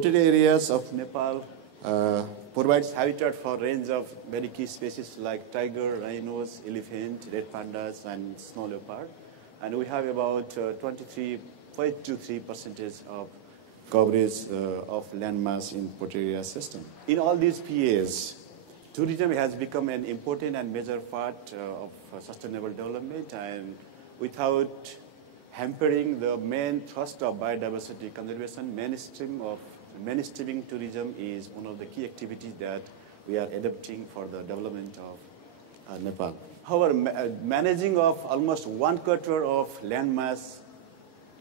ported areas of Nepal provides habitat for a range of very key species like tiger, rhinos, elephant, red pandas, and snow leopard. And we have about 23.23% of coverage of landmass in ported area system. In all these PAs, tourism has become an important and major part of sustainable development, and without hampering the main thrust of biodiversity conservation, mainstreaming tourism is one of the key activities that we are adopting for the development of Nepal. However, managing of almost 1/4 of landmass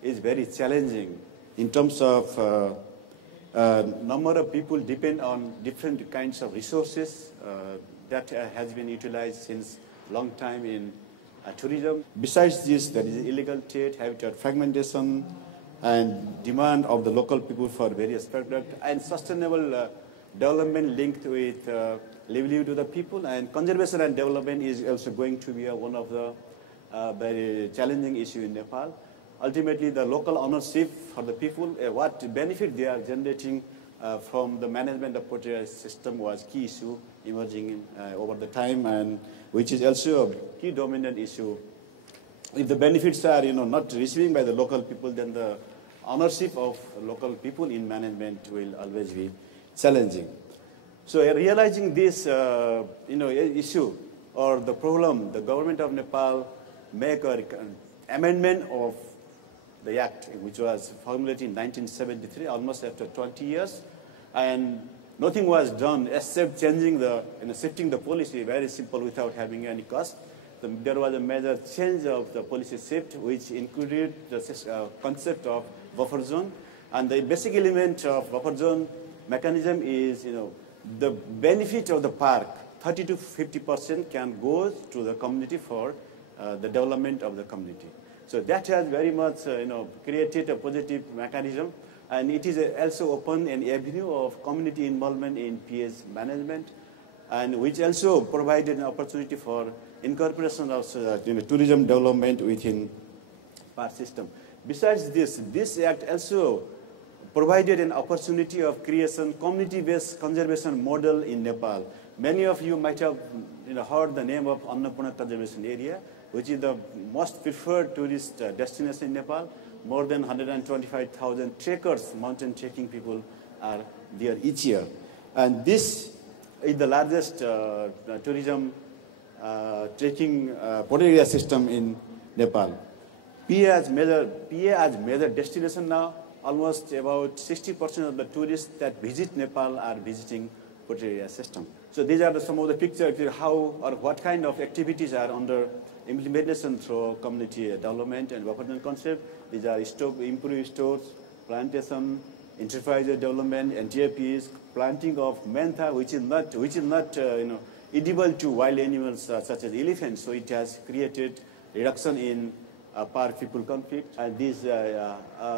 is very challenging in terms of number of people depend on different kinds of resources that has been utilized since long time in tourism. Besides this, there is illegal trade, habitat fragmentation, and demand of the local people for various products, and sustainable development linked with livelihood of the people, and conservation and development is also going to be one of the very challenging issue in Nepal. Ultimately, the local ownership for the people, what benefit they are generating from the management of ported area system was key issue emerging over the time, and which is also a key dominant issue. If the benefits are not received by the local people, then the ownership of local people in management will always be challenging. So realizing this issue or the problem, the government of Nepal make an amendment of the act, which was formulated in 1973, almost after 20 years, and nothing was done except changing shifting the policy, very simple, without having any cost. There was a major change of the policy shift, which included the concept of buffer zone, and the basic element of buffer zone mechanism is, the benefit of the park, 30 to 50% can go to the community for the development of the community. So that has very much, created a positive mechanism, and it is also open an avenue of community involvement in PA's management, and which also provided an opportunity for incorporation of tourism development within park system. Besides this, this act also provided an opportunity of creation community-based conservation model in Nepal. Many of you might have heard the name of Annapurna Conservation Area, which is the most preferred tourist destination in Nepal. More than 125,000 trekkers, mountain trekking people are there each year. And this is the largest tourism trekking ported area system in Nepal. PA as major destination now, almost about 60% of the tourists that visit Nepal are visiting ported area system. So these are some of the pictures how or what kind of activities are under implementation through community development and buffer zone concept. These are improved stores, plantation, enterprise development, NTFPs, planting of mentha, which is not edible to wild animals such as elephants. So it has created reduction in park people conflict. And this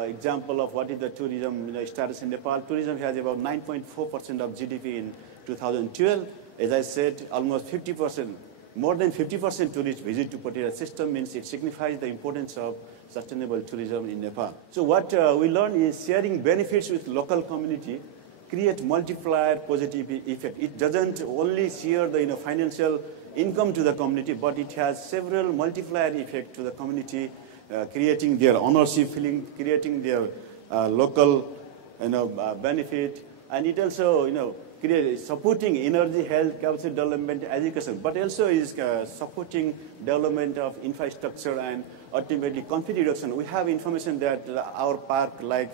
example of what is the tourism status in Nepal. Tourism has about 9.4% of GDP in 2012. As I said, almost 50%, more than 50% tourists visit to ported area system, means it signifies the importance of sustainable tourism in Nepal. So what we learned is sharing benefits with local community create multiplier positive effect. It doesn't only share the financial income to the community, but it has several multiplier effect to the community, creating their ownership feeling, creating their local benefit, and it also supporting energy, health, capacity development, education, but also is supporting development of infrastructure and ultimately conflict reduction. We have information that our park like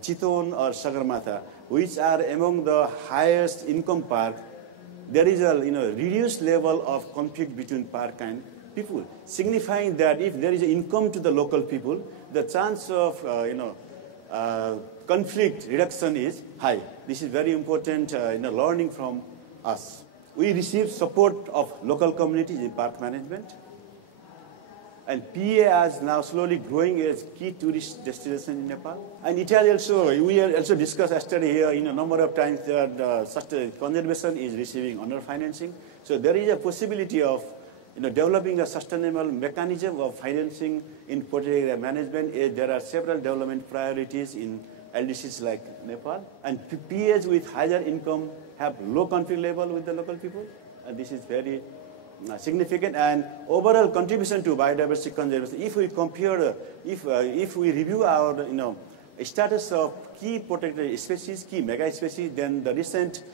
Chiton or Sagarmatha, which are among the highest income park, there is a reduced level of conflict between park and people, signifying that if there is income to the local people, the chance of conflict reduction is high. This is very important learning from us. We receive support of local communities in park management, and PA is now slowly growing as key tourist destination in Nepal. And it has also, we have also discussed yesterday here a number of times that such conservation is receiving under financing. So there is a possibility of developing a sustainable mechanism of financing in ported area management. There are several development priorities in LDCs like Nepal, and PAs with higher income have low conflict level with the local people, and this is very significant. And overall contribution to biodiversity conservation, if we compare, if we review our status of key protected species, key mega species, then the recent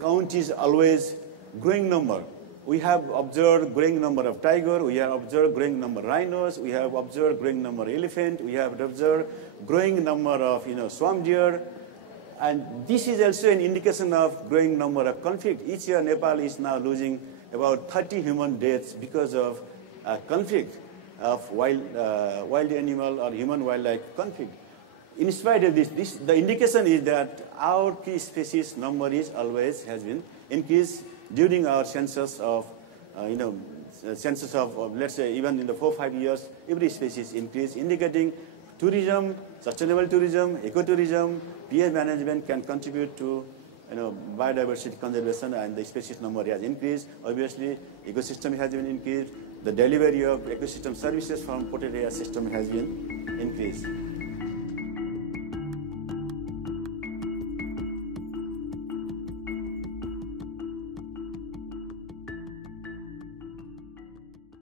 count is always growing number. We have observed growing number of tiger, we have observed growing number of rhinos, we have observed growing number of elephant, we have observed growing number of swamp deer, and this is also an indication of growing number of conflict. Each year Nepal is now losing about 30 human deaths because of conflict of wild animal or human-wildlife conflict. In spite of this, the indication is that our key species number is always has been increased during our census of, let's say, even in the 4-5 years, every species increase, indicating tourism, sustainable tourism, ecotourism, PA management can contribute to biodiversity conservation, and the species number has increased. Obviously, ecosystem has been increased. The delivery of ecosystem services from protected area system has been increased.